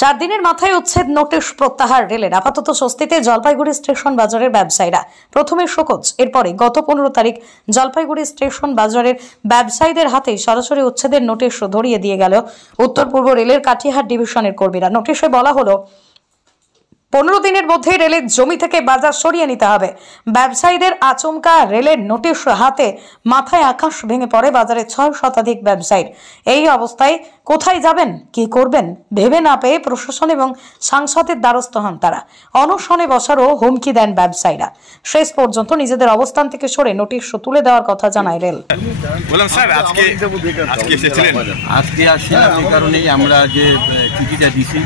4 দিনের মাথায় উচ্ছেদ নোটিশ প্রত্যাহার রেলের। আপাতত স্বস্তিতে জলপাইগুড়ি স্টেশন বাজারের ব্যবসায়ীরা। প্রথমে শোকজ, এরপরে গত 15 তারিখ জলপাইগুড়ি স্টেশন বাজারের ব্যবসায়ীদের হাতে সরাসরি উচ্ছেদের নোটিশ ধরিয়ে দিয়ে গেল উত্তর পূর্ব রেলের কাটিহার ডিভিশনের কর্মীরা। নোটিশে বলা হলো 15 দিনের মধ্যে রেলের জমি থেকে বাজার সরিয়ে নিতে হবে। ব্যবসায়ীদের আচমকা রেলের নোটিশ হাতে মাথায় আকাশ ভেঙে পড়ে বাজারে 6 শতাধিক ব্যবসায়ীর। এই অবস্থায় কোথায় যাবেন, কি করবেন ভেবে না পেয়ে প্রশাসন এবং সাংসদের দ্বারস্থ হন তারা। অনশনে বসারও হুমকি দেন ব্যবসায়ীরা। শেষ পর্যন্ত নিজেদের অবস্থান থেকে সরে নোটিশ তুলে দেওয়ার কথা জানায় রেল। বললাম স্যার, আজকে এসেছিলেন? আজকে আসছিলাম এই কারণেই আমরা যে চিঠিটা দিছি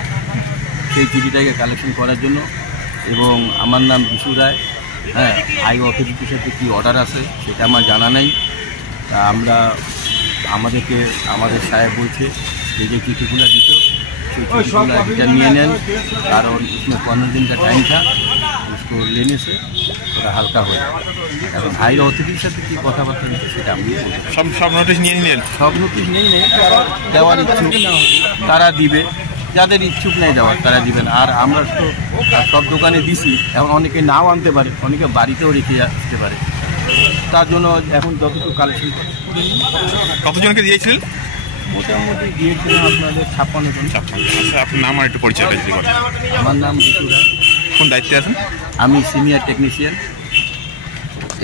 সেই চিঠিটাকে কালেকশন করার জন্য, এবং আমার নাম বিশু রায়। হ্যাঁ, হাই অথরিটির সাথে কী অর্ডার আছে সেটা আমার জানা নেই। তা আমাদের সাহেব বলছে যে চিঠিগুলো দিত সেই চিঠিগুলো রিটার্ন নিয়ে নেন, কারণ इसमें 15 दिन का टाइम था, उसको लेने से थोड़ा हल्का हो जाए। এখন হাই অথরিটির সাথে কী কথাবার্তা নিচ্ছে সেটা আমি সব নোটিশ নিয়ে নিলেন? সব নোটিশ নেই যারা দেওয়ার ইচ্ছুক তারা দিবে, যাদের ইচ্ছুক নেই দেওয়ার তারা দিবেন। আর আমরা তো সব দোকানে দিছি, এখন অনেকে নাও আনতে পারে, অনেকে বাড়িতেও রেখে আসতে পারে। তার জন্য এখন যতটুকু কালেকশন কতজনকে দিয়েছিলেন? মোটামুটি দিয়েছিলাম আপনাদের 56 জন। আচ্ছা, আপনার নাম আর একটু পরিচয় দিতে পারেন? আমার নাম বিশু রায়। কোন দায়িত্বে আছেন? আমি senior technician,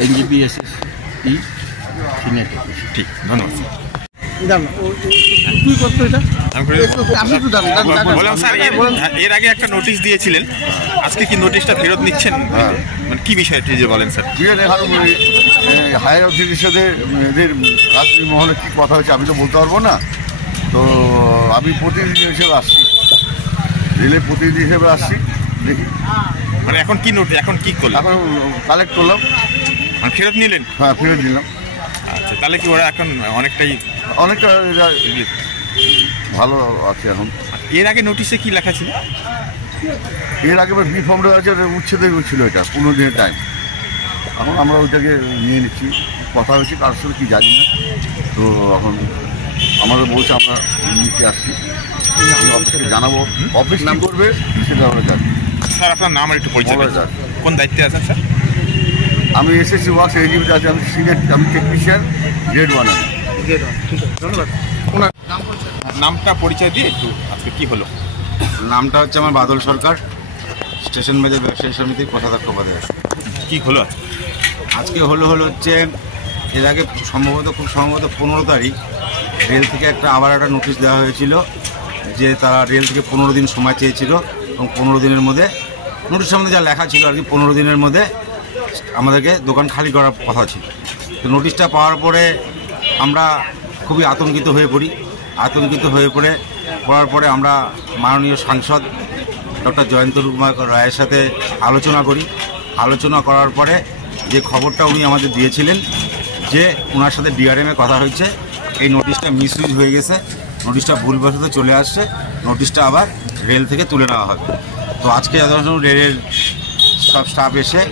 NGPSSE senior technician. ঠিক, ধন্যবাদ। বললাম স্যার, এর আগে একটা নোটিশ দিয়েছিলেন, আজকে কি নোটিশটা ফেরত নিচ্ছেন? মানে কি বিষয়টি যে বলেন স্যার? হায়ার অথরিটির সাথে এদের রাজনীতি মহলে কী কথা হয়েছে আমি তো বলতে পারবো না। তো আমি প্রতিনিধি হিসেবে আসছি, রেলের প্রতিনিধি হিসেবে আসছি। দেখি মানে এখন কি নোটিশ, এখন কি করলেন? এখন কালেক্ট করলাম। মানে ফেরত নিলেন? হ্যাঁ, ফেরত নিলাম। আচ্ছা, তাহলে কি ওরা এখন অনেকটা ভালো আছে এখন। এর আগে নোটিশে কি লেখা ছিল? এর আগে বি ফর্মটা আছে, উচ্ছেদে ছিল, এটা 15 দিনের টাইম। এখন আমরা ওইটাকে নিয়ে নিচ্ছি, কথা হয়েছে কারোর সাথে কি জানি না। তো এখন আমাদের বলছে আমরা নিতে আসছি, অফিসকে জানাবো, অফিস নাম করবে সেটা আমরা জানি। স্যার, আপনার নাম আর একটু পরিচয়? কোন দায়িত্বে আছেন স্যার? আমি SSC ওয়ার্কস এনজিপিতে আছি, আমি টেকনিশিয়ান গ্রেড 1। ধন্যবাদ। নামটা পরিচয় দিয়ে একটু আজকে কি হলো? নামটা হচ্ছে আমার বাদল সরকার, স্টেশন মেজর ব্যবসায়ী সমিতির কোষাধ্যক্ষ পদে আছে। কি হলো আজকে হচ্ছে এর আগে খুব সম্ভবত 15 তারিখ রেল থেকে আবার একটা নোটিশ দেওয়া হয়েছিল যে তারা রেল থেকে 15 দিন সময় চেয়েছিল, এবং 15 দিনের মধ্যে নোটিশের মধ্যে যা লেখা ছিল আর কি, 15 দিনের মধ্যে আমাদেরকে দোকান খালি করার কথা ছিল। তো নোটিশটা পাওয়ার পরে আমরা খুবই আতঙ্কিত হয়ে পড়ে আমরা মাননীয় সাংসদ ডক্টর জয়ন্ত কুমার রায়ের সাথে আলোচনা করার পরে যে খবরটা উনি আমাদের দিয়েছিলেন যে ওনার সাথে DRM-এ কথা হয়েছে, এই নোটিশটা মিসইউজ হয়ে গেছে, নোটিশটা ভুলবশত চলে আসছে, নোটিশটা আবার রেল থেকে তুলে নেওয়া হবে। তো আজকে রেলের সব স্টাফ এসে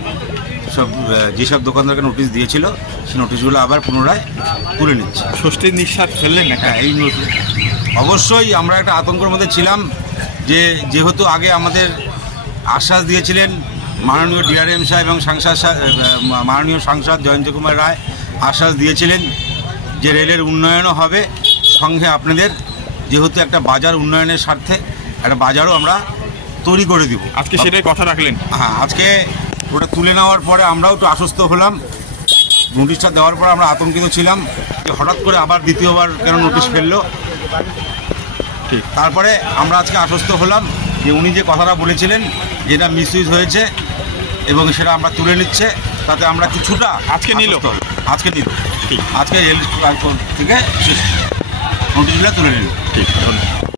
যেসব দোকানদারকে নোটিশ দিয়েছিল সেই নোটিশগুলো আবার পুনরায় তুলে নিচ্ছে। স্বস্তির নিঃশ্বাস ফেললেন? হ্যাঁ, এই নোটিশ অবশ্যই আমরা একটা আতঙ্কের মধ্যে ছিলাম, যেহেতু আগে আমাদের আশ্বাস দিয়েছিলেন মাননীয় DRM সাহেব এবং মাননীয় সাংসদ জয়ন্ত কুমার রায় আশ্বাস দিয়েছিলেন যে রেলের উন্নয়নও হবে, সঙ্গে আপনাদের যেহেতু একটা বাজার উন্নয়নের স্বার্থে একটা বাজারও আমরা তৈরি করে দিব। আজকে সেটাই কথা রাখলেন? হ্যাঁ, আজকে ওটা তুলে নেওয়ার পরে আমরাও একটু আশ্বস্ত হলাম। নোটিশটা দেওয়ার পর আমরা আতঙ্কিত ছিলাম যে হঠাৎ করে আবার দ্বিতীয়বার কেন নোটিশ ফেললো। ঠিক, তারপরে আমরা আজকে আশ্বস্ত হলাম যে উনি যে কথাটা বলেছিলেন যেটা মিসইউজ হয়েছে এবং সেটা আমরা তুলে নিচ্ছে, তাতে আমরা কিছুটা আজকে নিল আজকে রেল থেকে নোটিশগুলো তুলে নিল। ঠিক, ধন্যবাদ।